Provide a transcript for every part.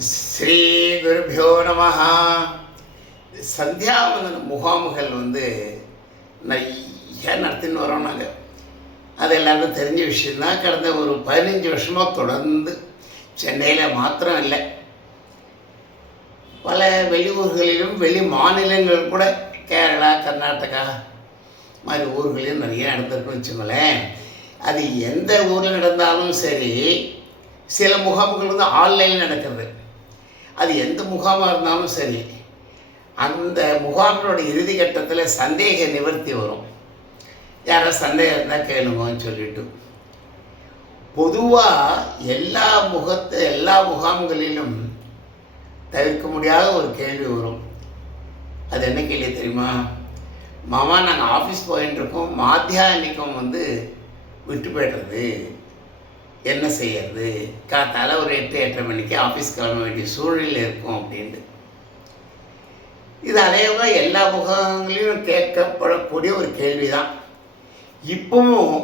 ஸ்ரீ குருபியோ நம. சந்தியாவந்தன முகாம்கள் நிறைய நடத்தின்னு வரோம் நாங்கள். அது எல்லாருக்கும் தெரிஞ்ச விஷயந்தான். கடந்த ஒரு 15 வருஷமாக தொடர்ந்து சென்னையில் மாத்திரம் இல்லை, பல வெளியூர்களிலும் வெளி மாநிலங்கள் கூட கேரளா, கர்நாடகா மாதிரி ஊர்களிலும் நிறைய நடந்திருக்குன்னு வச்சுக்கோங்களேன். அது எந்த ஊரில் நடந்தாலும் சரி, சில முகாம்கள் ஆன்லைனில் நடக்கிறது. அது எந்த முகாமாக இருந்தாலும் சரி, அந்த முகாமினோட இறுதி கட்டத்தில் சந்தேக நிவர்த்தி வரும். யாராவது சந்தேகம் இருந்தால் கேளுங்கன்னு சொல்லிட்டு, பொதுவாக எல்லா முகாம்களிலும் தவிர்க்க முடியாத ஒரு கேள்வி வரும். அது என்ன கேள்வி தெரியுமா? மாமா, நாங்கள் ஆஃபீஸ் போயின்ட்டுருக்கோம், மாத்தியானிக்கம் விட்டு போய்டுறது, என்ன செய்யறது? காத்தால் ஒரு 8-8:30 மணிக்கு ஆஃபீஸ் கிளம்ப வேண்டிய சூழ்நிலை இருக்கும் அப்படின்ட்டு. இது அதேவா எல்லா முகாம்களையும் கேட்கப்படக்கூடிய ஒரு கேள்வி தான். இப்பவும்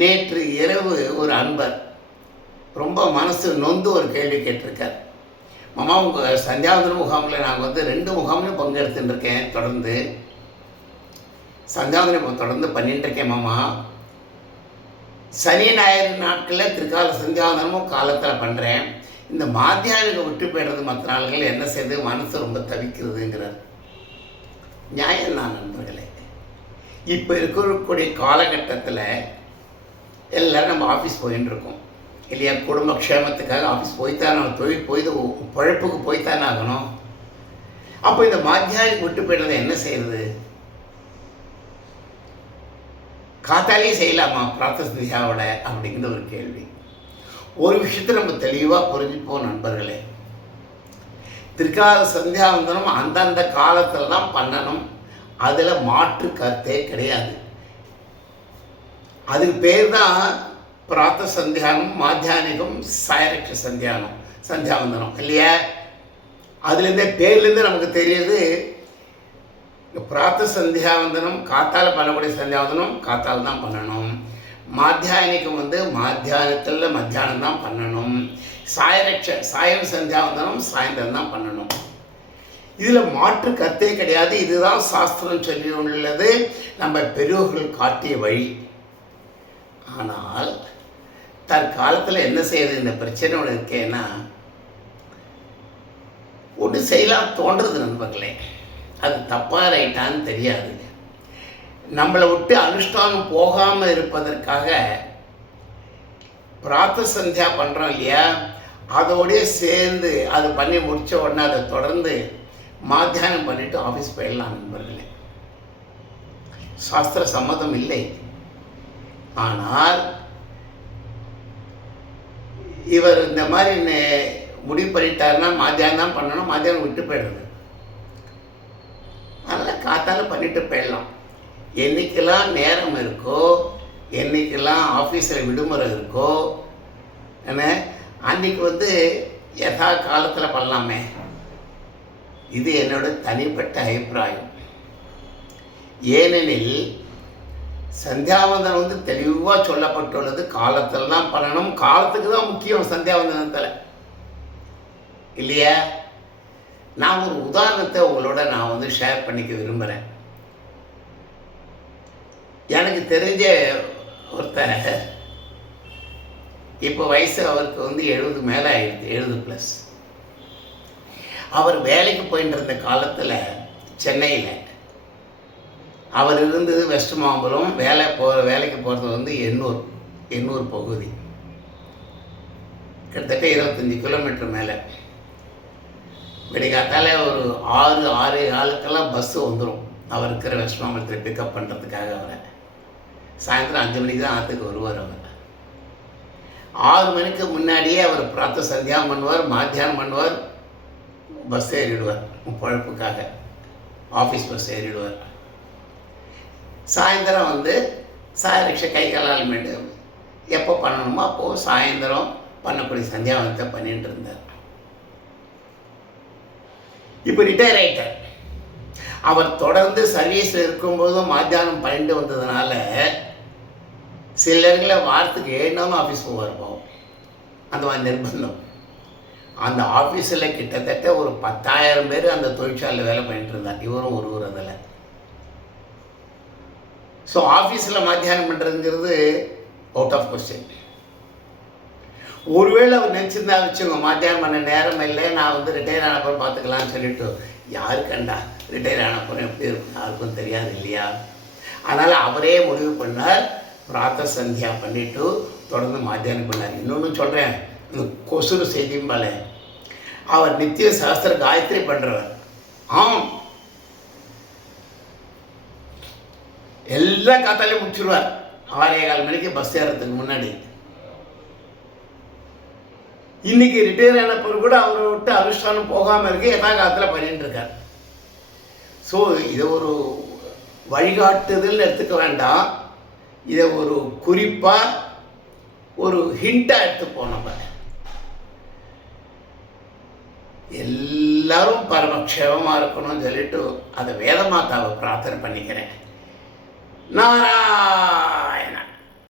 நேற்று இரவு ஒரு அன்பர் ரொம்ப மனசு நொந்து ஒரு கேள்வி கேட்டிருக்கார். மாமா, உங்கள் சந்தியாவந்தன முகாமில் நாங்கள் 2 முகாம்லையும் பங்கெடுத்துட்டுருக்கேன். தொடர்ந்து சந்தியாவந்தனம் தொடர்ந்து பண்ணிட்டுருக்கேன் மாமா. சனி ஞாயிறு நாட்களில் திருக்கால சந்தியாவந்தனமும் காலத்தில் பண்ணுறேன். இந்த மாத்தியானிகம் விட்டு போய்டுறது மற்ற நாள்கள் என்ன செய்யுது, மனசு ரொம்ப தவிக்கிறதுங்கிறார். நியாயம் தான் நண்பர்களே. இப்போ இருக்கக்கூடிய காலகட்டத்தில் எல்லோரும் நம்ம ஆஃபீஸ் போயின்னு இருக்கோம் இல்லையா? குடும்ப க்ஷேமத்துக்காக ஆஃபீஸ் போய்த்தானே, தொழில் பழப்புக்கு போய்த்தானே ஆகணும். அப்போ இந்த மாத்தியானிகம் விட்டு போய்டுறதை என்ன செய்யறது? காத்தாலே செய்யலாமா பிரார்த்தனையாவோட அப்படிங்கிற ஒரு கேள்வி. ஒரு விஷயத்தை நம்ம தெளிவாக புரிஞ்சுப்போம் நண்பர்களே. திருக்கால சந்தியாவந்தனம் அந்தந்த காலத்தில் தான் பண்ணணும், அதில் மாற்று கருத்தே கிடையாது. அதுக்கு பேர் தான் பிரார்த்த சந்தியானம், மாத்தியானிகம், சாயரட்ச சந்தியாவந்தனம் இல்லையா? அதுலேருந்தே பேர்லேருந்து நமக்கு தெரியுது. பிரார்த்த சந்தியாவந்தனம் காத்தால் பண்ணக்கூடிய சந்தியாவந்தனம் காத்தால் தான் பண்ணணும். மாத்தியானிக்கம் மாத்தியானத்தில் மத்தியானம் தான் பண்ணணும். சாயம் சந்தியாவந்தனம் சாயந்தரம் தான் பண்ணணும். இதில் மாற்று கருத்தே கிடையாது. இதுதான் சாஸ்திரம் சொல்லி உள்ளது, நம்ம பெரியோர்கள் காட்டிய வழி. ஆனால் தற்காலத்தில் என்ன செய்யுது, இந்த பிரச்சனையோடு இருக்கேன்னா, ஒன்று செய்யலாம் தோன்றது நண்பர்களே. அது தப்பாக ரைட்டான்னு தெரியாது. நம்மளை விட்டு அனுஷ்டானம் போகாமல் இருப்பதற்காக பிரார்த்த சந்தியா பண்ணுறோம் இல்லையா? அதோடய சேர்ந்து அது பண்ணி முடித்த உடனே அதை தொடர்ந்து மாத்தியானம் பண்ணிவிட்டு ஆஃபீஸ் போயிடலாம் நண்பர்களே. சாஸ்திர சம்மதம் இல்லை. ஆனால் இவர் இந்த மாதிரி முடிவு பண்ணிட்டாருன்னா மாத்தியானம் தான் பண்ணணும், மாத்தியானம் விட்டு போயிடுறது. அதனால் காத்தால் பண்ணிட்டு போயிடலாம். என்றைக்கெல்லாம் நேரம் இருக்கோ, என்றைக்கெல்லாம் ஆஃபீஸில் விடுமுறை இருக்கோ, அன்றைக்கி யதா காலத்தில் பண்ணலாமே. இது என்னோட தனிப்பட்ட அபிப்பிராயம். ஏனெனில் சந்தியாவந்தனம் தெளிவாக சொல்லப்பட்டுள்ளது, காலத்தில் தான் பண்ணணும். காலத்துக்கு தான் முக்கியம் சந்தியாவந்தனத்தில் இல்லையா? நான் ஒரு உதாரணத்தை உங்களோட நான் ஷேர் பண்ணிக்க விரும்புகிறேன். எனக்கு தெரிஞ்ச ஒருத்தர், இப்போ வயசு அவருக்கு 70 மேலே ஆகிடுது, 70+. அவர் வேலைக்கு போயிட்டு இருந்த காலத்தில் சென்னையில் அவர் இருந்தது வெஸ்ட் மாம்பலம். வேலைக்கு போகிறது எண்ணூர் பகுதி, கிட்டத்தட்ட 25 கிலோமீட்டர் மேலே. விடிகாத்தால ஒரு 6-6:15 பஸ்ஸு வந்துடும் அவர் இருக்கிற வெஸ்ட் மாம்பலத்தில் பிக்கப் பண்ணுறதுக்காக. அவரை சாயந்தரம் 5 மணிக்கு தான் ஆற்றுக்கு வருவார். அவர் 6 மணிக்கு முன்னாடியே அவர் பிரார்த்த சந்தியானம் பண்ணுவார், மாத்தியானம் பண்ணுவார், பஸ் ஏறிடுவார். பழப்புக்காக ஆஃபீஸ் பஸ் ஏறிடுவார். சாயந்தரம் சாயரட்ச கை காலால் எப்போ பண்ணணுமோ அப்போது சாயந்தரம் பண்ணக்கூடிய சந்தியாவந்தத்தை பண்ணிட்டு இருந்தார். இப்போ ரிட்டையர் ஆகிட்டார். அவர் தொடர்ந்து சர்வீஸில் இருக்கும்போதும் மாத்தியானம் பண்ணிட்டு வந்ததுனால சில நேரங்களில் வாரத்துக்கு 7 நாளும் ஆஃபீஸ் போவார். அந்த மாதிரி நிர்பந்தம். அந்த ஆஃபீஸில் கிட்டத்தட்ட ஒரு 10,000 பேர் அந்த தொழிற்சாலையில் வேலை பண்ணிட்டு இருந்தார். இவரும் ஒருவர் அதில். ஸோ ஆஃபீஸில் மத்தியானம் பண்ணுறதுங்கிறது அவுட் ஆஃப் கொஸ்டின். ஒருவேளை அவர் நினச்சிருந்தா வச்சுங்க, மத்தியானம் பண்ண நேரம் இல்லை, நான் ரிட்டையர் ஆனப்பறம் பார்த்துக்கலான்னு சொல்லிவிட்டு, யாரு கண்டா ரிட்டையர் ஆனப்பறம் எப்படி இருக்கும் யாருக்கும் தெரியாது இல்லையா? அதனால் அவரே முடிவு பண்ணார், பிராத்த சந்தியா பண்ணிவிட்டு தொடர்ந்து மத்தியானம் பண்ணார். இன்னொன்று சொல்கிறேன், இந்த கொசுறு செய்தியும்பால, அவர் நித்திய சாஸ்திர காயத்ரி பண்ணுறவர். ஆம், எல்லா காத்தாலையும் முடிச்சுடுவார் 6:15 மணிக்கு பஸ் ஏறதுக்கு முன்னாடி. இன்னைக்கு ரிட்டையர் ஆன பிறகு கூட அவரை விட்டு அனுஷ்டானம் போகாமல் இருக்கு, எதா காலத்தில் பண்ணிட்டு இருக்கார். ஸோ இதை ஒரு வழிகாட்டுதல் எடுத்துக்க வேண்டாம், இதை ஒரு குறிப்பாக ஒரு ஹிண்டாக எடுத்துப்போம். நம்ம எல்லாரும் பரமக்ஷேமமாக இருக்கணும்னு சொல்லிட்டு அதை வேதமாதாவை பிரார்த்தனை பண்ணிக்கிறேன். நாராயண